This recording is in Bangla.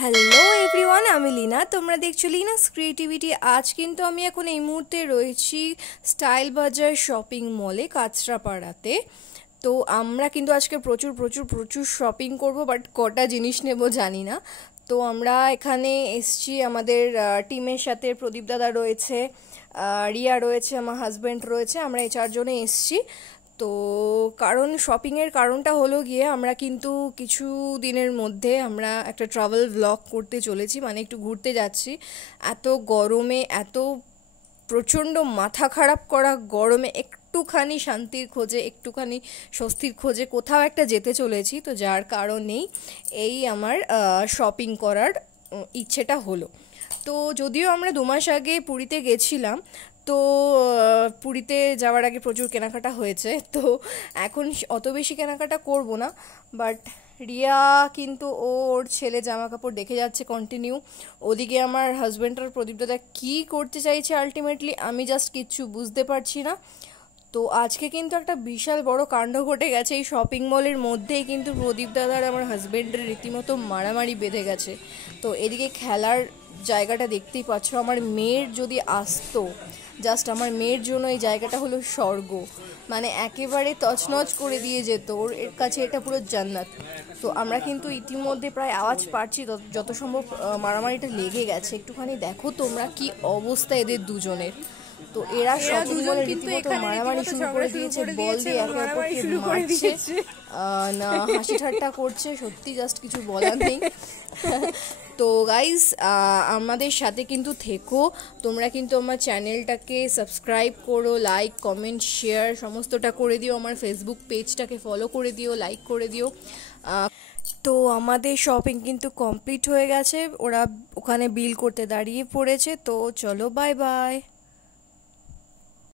হ্যালো এভরিওয়ান, আমি লীনা। তোমরা দেখছো লিনাস ক্রিয়েটিভিটি। আজ কিন্তু আমি এখন এই মুহূর্তে রয়েছি স্টাইল বাজার শপিং মলে কাঁচরাপাড়াতে। তো আমরা কিন্তু আজকে প্রচুর প্রচুর প্রচুর শপিং করব, বাট কটা জিনিস নেব জানি না। তো আমরা এখানে এসছি আমাদের টিমের সাথে। প্রদীপ দাদা রয়েছে, রিয়া রয়েছে, আমার হাজব্যান্ড রয়েছে, আমরা এই চারজনে এসছি। তো শপিংয়ের কারণটা হলো গিয়ে আমরা কিন্তু কিছু দিনের মধ্যে আমরা একটা ট্রাভেল ব্লগ করতে চলেছি, মানে একটু ঘুরতে যাচ্ছি। এত গরমে, এত প্রচণ্ড মাথা খারাপ করা গরমে একটুখানি শান্তির খোঁজে, একটুখানি স্বস্তির খোঁজে কোথাও একটা যেতে চলেছি। তো যার কারণেই এই আমার শপিং করার ইচ্ছেটা হলো। তো যদিও আমরা 2 মাস আগে পুরীতে গেছিলাম, তো পুরীতে যাওয়ার আগে প্রচুর কেনাকাটা হয়েছে। তো এখন অত বেশি কেনাকাটা করব না, বাট রিয়া কিন্তু ওর ছেলে জামা কাপড় দেখে যাচ্ছে কন্টিনিউ। ওদিকে আমার হাজব্যান্ড আর প্রদীপ দাদা কী করতে চাইছে আলটিমেটলি আমি জাস্ট কিচ্ছু বুঝতে পারছি না। তো আজকে কিন্তু একটা বিশাল বড় কাণ্ড ঘটে গেছে এই শপিং মলের মধ্যেই। কিন্তু প্রদীপ দাদার আমার হাজব্যান্ডের রীতিমতো মারামারি বেঁধে গেছে। তো এদিকে খেলার জায়গাটা দেখতেই পাচ্ছ, আমার মেয়ের যদি আসতো, জাস্ট আমার মেয়ের জন্য এই জায়গাটা হলো স্বর্গ, মানে একেবারে তছনছ করে দিয়ে যেত। ওর এর কাছে এটা পুরো জান্নাত। তো আমরা কিন্তু ইতিমধ্যে প্রায় আওয়াজ পাচ্ছি, যত সম্ভব মারামারিটা লেগে গেছে। একটুখানি দেখো তোমরা কি অবস্থা এদের দুজনের। তো এরা শপিং মলে রীতিমতো মারামারি শুরু করে দিয়েছে, বল দিয়ে একে অপরকে মারছে, না হাসি ঠাট্টা করছে, সত্যি জাস্ট কিছু বলার নেই। তো গাইজ, আমাদের সাথে কিন্তু থেকো তোমরা, কিন্তু আমার চ্যানেলটাকে সাবস্ক্রাইব করো, লাইক কমেন্ট শেয়ার সমস্তটা করে দিও, আমার ফেসবুক পেজটাকে ফলো করে দিও, লাইক করে দিও। তো আমাদের শপিং কিন্তু কমপ্লিট হয়ে গেছে, ওরা ওখানে বিল করতে দাঁড়িয়ে পড়েছে। তো চলো, বাই বাই।